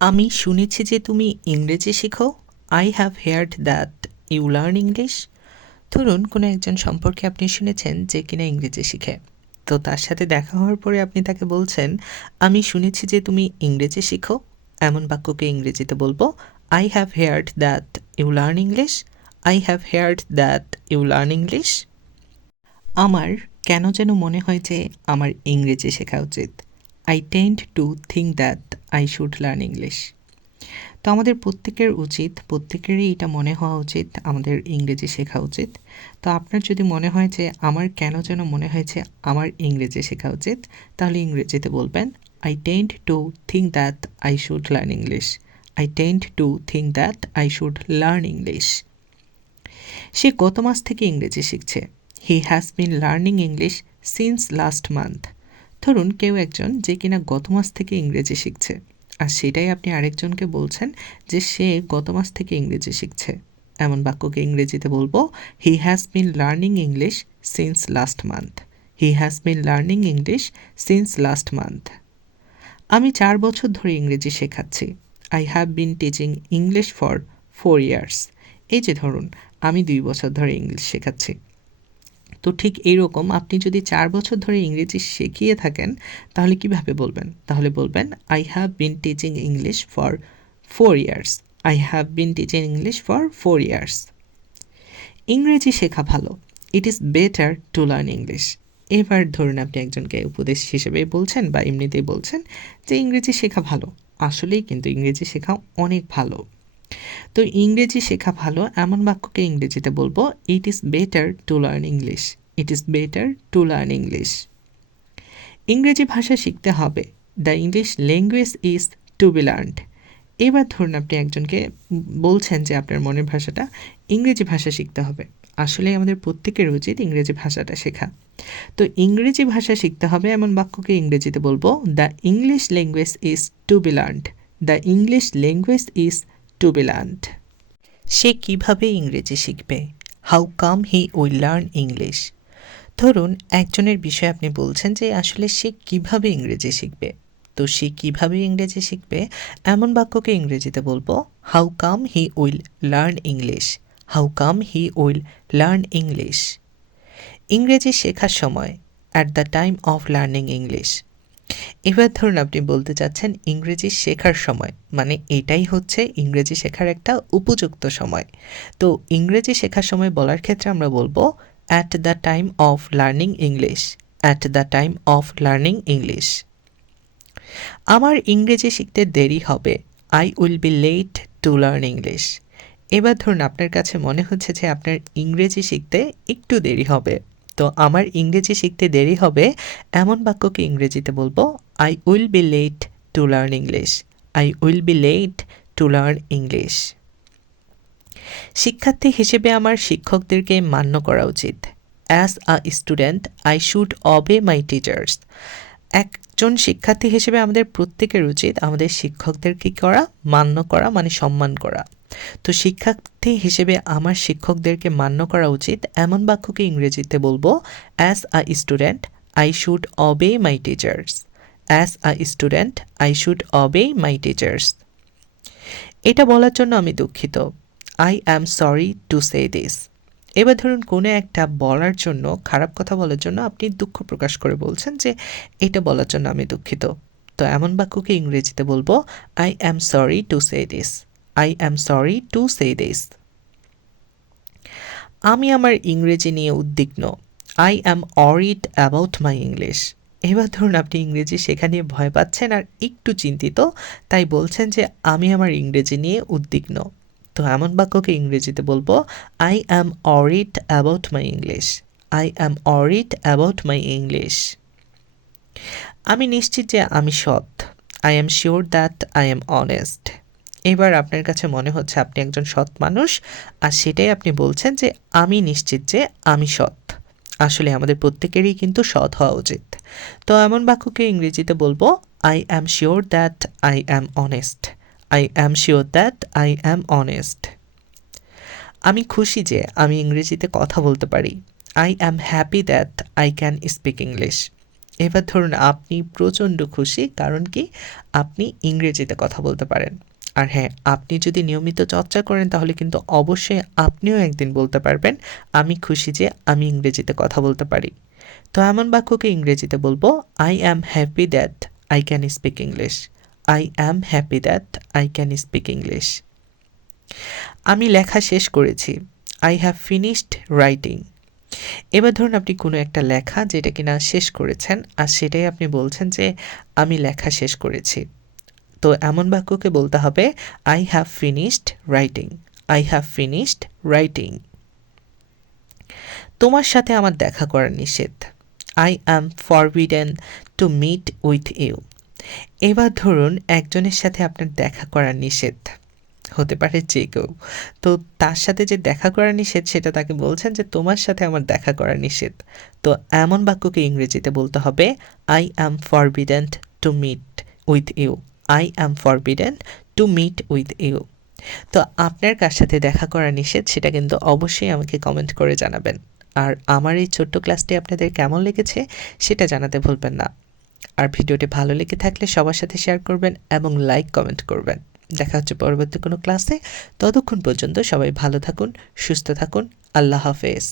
আমি শুনেছি যে তুমি ইংরেজি শেখো। I have heard that you learn English. ধরুন কোনো একজন সম্পর্কে আপনি শুনেছেন যে কিনা ইংরেজি শিখে। তো তার সাথে দেখা হওয়ার পরে আপনি তাকে বলছেন, আমি শুনেছি যে তুমি ইংরেজি শিখো। এমন বাক্যকে ইংরেজিতে বলবো, I have heard that you learn English. I have heard that you learn English. আমার কেন যেন মনে হয় যে আমার ইংরেজি শেখা উচিত। I tend to think that I should learn English. তো আমাদের প্রত্যেকেরই এটা মনে হওয়া উচিত আমাদের ইংরেজি শেখা উচিত। তো আপনার যদি মনে হয় যে আমার কেন যেন মনে হয়েছে আমার ইংরেজি শেখা উচিত, তাহলে ইংরেজিতে বলবেন, I tend to think that I should learn English. I tend to think that I should learn English. সে গত মাস থেকে ইংরেজি শিখছে। He has been learning English since last month. ধরুন কেউ একজন যে কিনা গত মাস থেকে ইংরেজি শিখছে, আর সেটাই আপনি আরেকজনকে বলছেন যে সে গত মাস থেকে ইংরেজি শিখছে। এমন বাক্যকে ইংরেজিতে বলবো, হি has been learning English since last month. He has been learning English since last month. আমি 4 বছর ধরে ইংরেজি শেখাচ্ছি। I have been teaching English for 4 years. এই যে ধরুন আমি 2 বছর ধরে ইংলিশ শেখাচ্ছি। তো ঠিক এইরকম আপনি যদি 4 বছর ধরে ইংরেজি শিখিয়ে থাকেন, তাহলে কিভাবে বলবেন? তাহলে বলবেন, I have been teaching English for 4 years. I have been teaching English for 4 years. ইংরেজি শেখা ভালো। ইট is better to learn English. এবার ধরুন আপনি একজনকে উপদেশ হিসেবে বলছেন বা এমনিতেই বলছেন যে ইংরেজি শেখা ভালো। আসলেই কিন্তু ইংরেজি শেখা অনেক ভালো। তো ইংরেজি শেখা ভালো এমন বাক্যকে ইংরেজিতে বলবো, it is better to learn English. It is better to learn English. ইংরেজি ভাষা শিখতে হবে। The English language is to be learned. এবার ধরুন আপনি একজনকে বলছেন যে আপনার মনের ভাষাটা ইংরেজি ভাষা শিখতে হবে। আসলে আমাদের প্রত্যেকের উচিত ইংরেজি ভাষাটা শেখা। তো ইংরেজি ভাষা শিখতে হবে এমন বাক্যকে ইংরেজিতে বলবো, the English language is to be learned. The English language is to be learned. সে কিভাবে ইংরেজি শিখবে? How come he will learn English. ধরুন একজনের বিষয়ে আপনি বলছেন যে আসলে সে কিভাবে ইংরেজি শিখবে। তো সে কিভাবে ইংরেজি শিখবে এমন বাক্যকে ইংরেজিতে বলবো, how come he will learn English. How come he will learn English. ইংরেজি শেখার সময়, at the time of learning English. এবার ধরুন আপনি বলতে চাচ্ছেন ইংরেজি শেখার সময়, মানে এটাই হচ্ছে ইংরেজি শেখার একটা উপযুক্ত সময়। তো ইংরেজি শেখার সময় বলার ক্ষেত্রে আমরা বলবো, at the time of learning English. At the time of learning English. আমার ইংরেজি শিখতে দেরি হবে। I will be late to learn English. এবার ধরুন আপনার কাছে মনে হচ্ছে যে আপনার ইংরেজি শিখতে একটু দেরি হবে। তো আমার ইংরেজি শিখতে দেরি হবে এমন বাক্যকে ইংরেজিতে বলবো, I will be late to learn English. I will be late to learn English. শিক্ষার্থী হিসেবে আমার শিক্ষকদেরকে মান্য করা উচিত। As a student I should obey my teachers. একজন শিক্ষার্থী হিসেবে আমাদের প্রত্যেকের উচিত আমাদের শিক্ষকদের কী করা? মান্য করা, মানে সম্মান করা। তো শিক্ষার্থী হিসেবে আমার শিক্ষকদেরকে মান্য করা উচিত এমন বাক্যকে ইংরেজিতে বলবো, as a student I should obey my teachers. As a student I should obey my teachers. এটা বলার জন্য আমি দুঃখিত। I am sorry to say this. এবার ধরুন কোনো একটা বলার জন্য, খারাপ কথা বলার জন্য আপনি দুঃখ প্রকাশ করে বলছেন যে এটা বলার জন্য আমি দুঃখিত। তো এমন বাক্যকে ইংরেজিতে বলবো, I am sorry to say this. I am sorry to say this. আমি আমার ইংরেজি নিয়ে উদ্বিগ্ন। I am অরিড about my English. এবার ধরুন আপনি ইংরেজি শেখা নিয়ে ভয় পাচ্ছেন আর একটু চিন্তিত, তাই বলছেন যে আমি আমার ইংরেজি নিয়ে উদ্বিগ্ন। তো এমন বাক্যকে ইংরেজিতে বলবো, I am অরিড about my English. I am অরিড about my English. আমি নিশ্চিত যে আমি সৎ। I am sure that I am honest. এবার আপনার কাছে মনে হচ্ছে আপনি একজন সৎ মানুষ, আর সেটাই আপনি বলছেন যে আমি নিশ্চিত যে আমি সৎ। আসলে আমাদের প্রত্যেকেরই কিন্তু সৎ হওয়া উচিত। তো এমন বাক্যকে ইংরেজিতে বলবো, I am sure that I am honest. I am sure that I am honest. আমি খুশি যে আমি ইংরেজিতে কথা বলতে পারি। I am happy that I can speak English. এবার ধরুন আপনি প্রচণ্ড খুশি, কারণ কি? আপনি ইংরেজিতে কথা বলতে পারেন। আর হ্যাঁ, আপনি যদি নিয়মিত চর্চা করেন তাহলে কিন্তু অবশ্যই আপনিও একদিন বলতে পারবেন, আমি খুশি যে আমি ইংরেজিতে কথা বলতে পারি। তো এমন বাক্যকে ইংরেজিতে বলবো, I am happy that I can speak English. I am happy that I can speak English. আমি লেখা শেষ করেছি। I have finished writing. এবার ধরুন আপনি কোনো একটা লেখা যেটা কিনা শেষ করেছেন, আর সেটাই আপনি বলছেন যে আমি লেখা শেষ করেছি। তো এমন বাক্যকে বলতে হবে, I have finished writing. I have finished writing. তোমার সাথে আমার দেখা করা নিষেধ। I am forbidden to meet with you. এবার ধরুন একজনের সাথে আপনার দেখা করা নিষেধ, হতে পারে যে কেউ। তো তার সাথে যে দেখা করা নিষেধ সেটা তাকে বলছেন যে তোমার সাথে আমার দেখা করা নিষেধ। তো এমন বাক্যকে ইংরেজিতে বলতে হবে, I am forbidden to meet with you. I am forbidden to meet with you. তো আপনার কার সাথে দেখা করা নিষেধ সেটা কিন্তু অবশ্যই আমাকে কমেন্ট করে জানাবেন। আর আমার এই ছোট্ট ক্লাসটি আপনাদের কেমন লেগেছে সেটা জানাতে ভুলবেন না। আর ভিডিওটি ভালো লেগে থাকলে সবার সাথে শেয়ার করবেন এবং লাইক কমেন্ট করবেন। দেখা হচ্ছে পরবর্তী কোনো ক্লাসে। ততক্ষণ পর্যন্ত সবাই ভালো থাকুন, সুস্থ থাকুন। আল্লাহ হাফেজ।